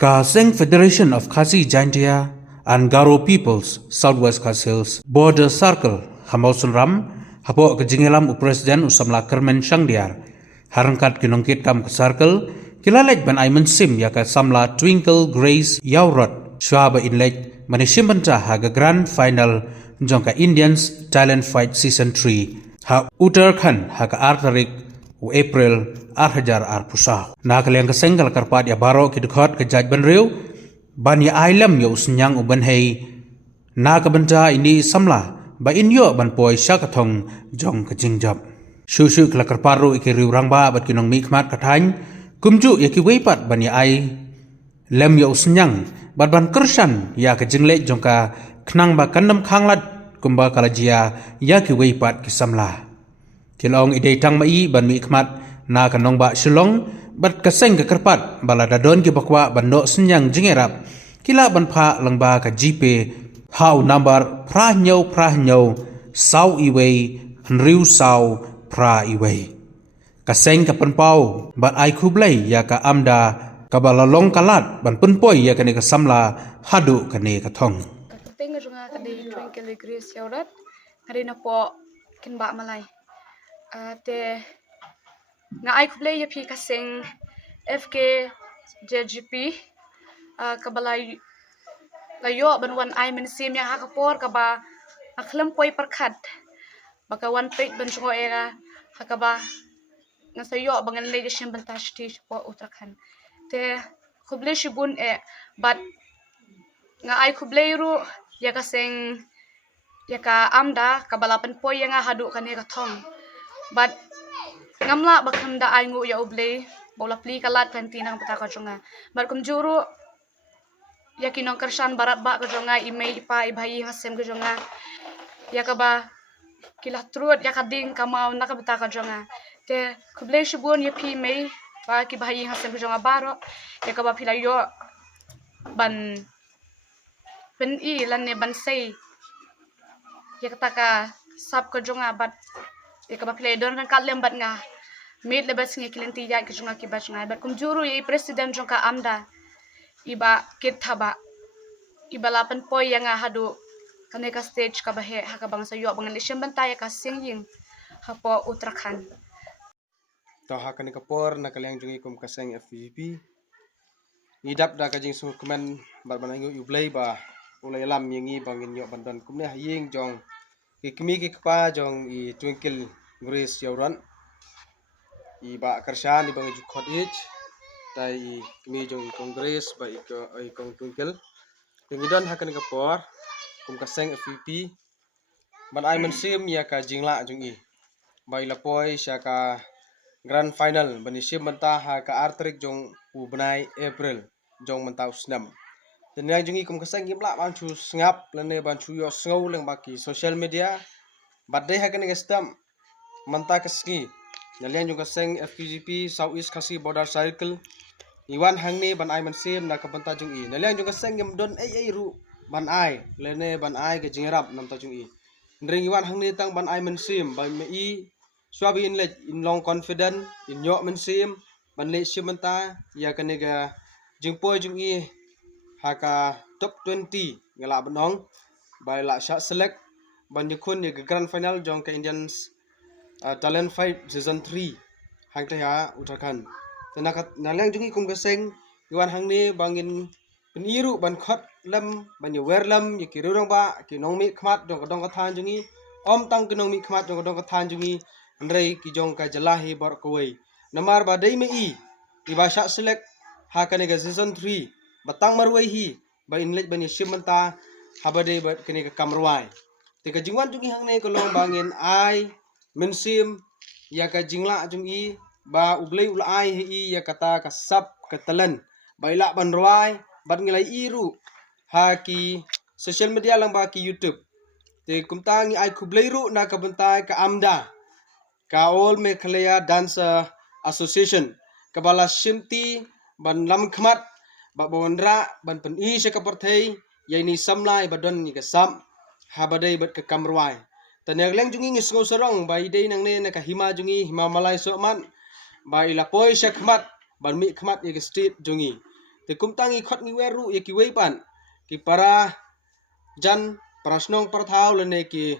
Kaseng Federation of Khasi Jaintia and Garo Peoples Southwest Khasils Border Circle Hamausun Ram Hapo Kejingelam Presiden Usamla Kermen Shangdiar Harangkat Kinongkit Kam ke Circle Kilalek ban Aiman Sim Yaka Samla Twinkle Grace Yaurot Shwaba Inlek Manishim Banta Haga Grand Final Jongka Indians Talent Fight Season 3 Ha Uttarakhand Haga Artarik April Arhajar Arpusah. Nakaliang kesenggal karpat ya baro kidukot kejaj benriu ban ya ailam ya usnyang uban hei na kabenta ini samla ba inyo ban poi syakatong jong kejingjap. Shushu kala karparu ikiriu rangba bat kinong mikmat katany kumju ya kiweipat ban ya ai lem ya usnyang bat ban kersan ya kejingle jongka knang ba kandam khanglat kumba kalajia ya kiweipat kisamla. Kilong ide tang mai ban mi khmat na kanong ba shilong bat kaseng ke kerpat bala dadon ki bakwa ban no senyang jingerap kila ban pha langba ka jipe hau number prah nyau sau iwei henriu sau pra iwei kaseng ka penpau bat ai khublai ya ka amda ka bala long kalat ban penpoi ya kane ka samla hadu kane ka thong Tenga junga kadi Twinkle Grace Yaurat hari na po kinba malay te nga ai kublay ya pi kasing FK JGP kabalay layo banwan ai mensim yang hakapor kaba aklam poi perkat baka one page ban chungo era hakaba nga sayo bangan legislation bantash ti po Uttarakhand te kublay shibun but nga ai kublay ru ya kasing ya ka amda kabalapan poi yang hadu kani ka thong but ngamla bakam da ay ngu ya ublay bola pli kalat kantina pataka jonga but kum juru ya kinong kersan barat ba ka jonga email pa ibhayi hasem ka jonga ya ka ba kila trut ya kading kamau na ka pataka jonga te kublay shibun ya pi may ba ki bhayi hasem ka jonga baro ya ka ba pila yo ban pen I lan ne ban sei ya kataka sab ka jonga but ya ka ba pila don kan kalem bat nga mid lebas ngi kilenti ya ke jonga ki ba jonga but kum juru ya president jonga amda iba kit thaba iba lapan poi yang hadu kane ka stage ka bahe ha ka bang sayo bang lishem banta ya ka singing hapo Uttarakhand to hakani kapor nakaliang jungi kum kaseng FVP idap da kajing su kumen bar banangu ublay ba ulay lam yangi bangin yo bandan kumne haying jong ikmi ki kpa jong I Twinkle Grace Yauran I ba karshan I bang jukhot ich tai kmi jong Congress ba I kong Twinkle pengidon hakani kapor kum kaseng FVP ban ai mensim ya ka jingla jong I ba ilapoi sya ka Grand Final banishim banta ha ka artrik jong ubnai April jong manta usnam. Dan yang jungi kum kasang gimla banchu sngap lene banchu yo sngau leng baki social media badai ha kan gestam manta kaski. Nalian jung kasang FPGP Southeast Khasi Border Circle iwan hangni ban ai mansim na kabanta jung I. Nalian jung kasang gim don ai ru ban ai lene ban ai ke jingrap nam ta jung I. Ndring iwan hangni tang ban ai mansim ban me I swabi in long confident in yo mensim ban le shimanta ya kanega jingpo jung I haka top 20 ngala banong by la shot select ban yukun ya grand final jong ka Indians talent fight season 3 hang ta ya Uttarakhand tenakat nalang jung I kum gaseng iwan hangni bangin peniru ban khot lam ban ya wer lam ya kirurang ba kinong mi khmat jong ka dong ka than jung I om tang kinong mi khmat jong ka dong ka than jung I Andrei ki jong ka jalahi bar kowai namar badai me I ibasha select ha kanega season 3 batang marwai hi ba inlet bani shimanta habade bat kanega kamrwai te ka jingwan jungi hangne ko long bangin ai mensim ya ka jingla jung I ba ublai ulai hi ya kata ka sap katalan baila banrwai bat ngilai iru ha ki social media lang ba ki YouTube te kumtangi ai kublai ru na ka bentai ka amda ka All Meghalaya Dance Association kabala shimti ban lam khmat ba bawandra ban pen I sya kaparthei yaini samlai badon ni ka sam habadai bat ka kamrwai tanyag leng jungi ngisgo sarong ba idei nang ne na ka hima jungi hima malai so man ba ilapoi sya khmat ban mi khmat ni ka street jungi te kum tangi khot ngi weru ye ki weipan ki para jan prasnong parthau lene ki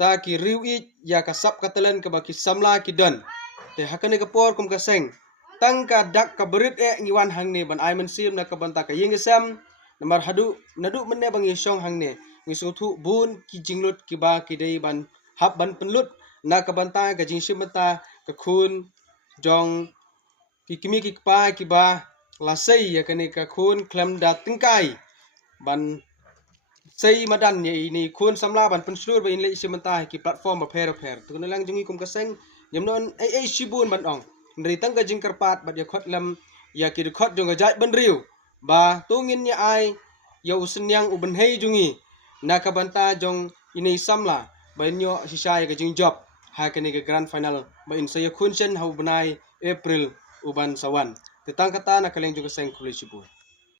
ta ki riu I ya ka sap katelen ka ba ki samla ki don te hakane ka por kum ka seng tang ka dak ka berit ngi wan hang ne ban ai men sim na ka banta ka yeng sam namar hadu nadu menne bang yong hang ne ngi so thu bun ki jinglut ki ba ki dei ban hap ban penlut na ka banta ka jing simata ka khun jong ki kimi ki pa ki ba la sei ya kane ka khun klam da tingkai ban sei madan ye ini khun samla ban penslur ba in le simata ki platform ba pher tu lang jungi kum ka seng yamnon ai shibun ban ong nri tang ka jing karpat ba ya khot lam ya ki khot jong ga jai ban riu ba tungin ya ai ya usenyang uben hei jungi na ka banta jong ini samla ba inyo sisai ka jing job ha kane ka grand final ba in saya khun sen hau banai April uban sawan tetang kata na kaleng juga seng kulit shibun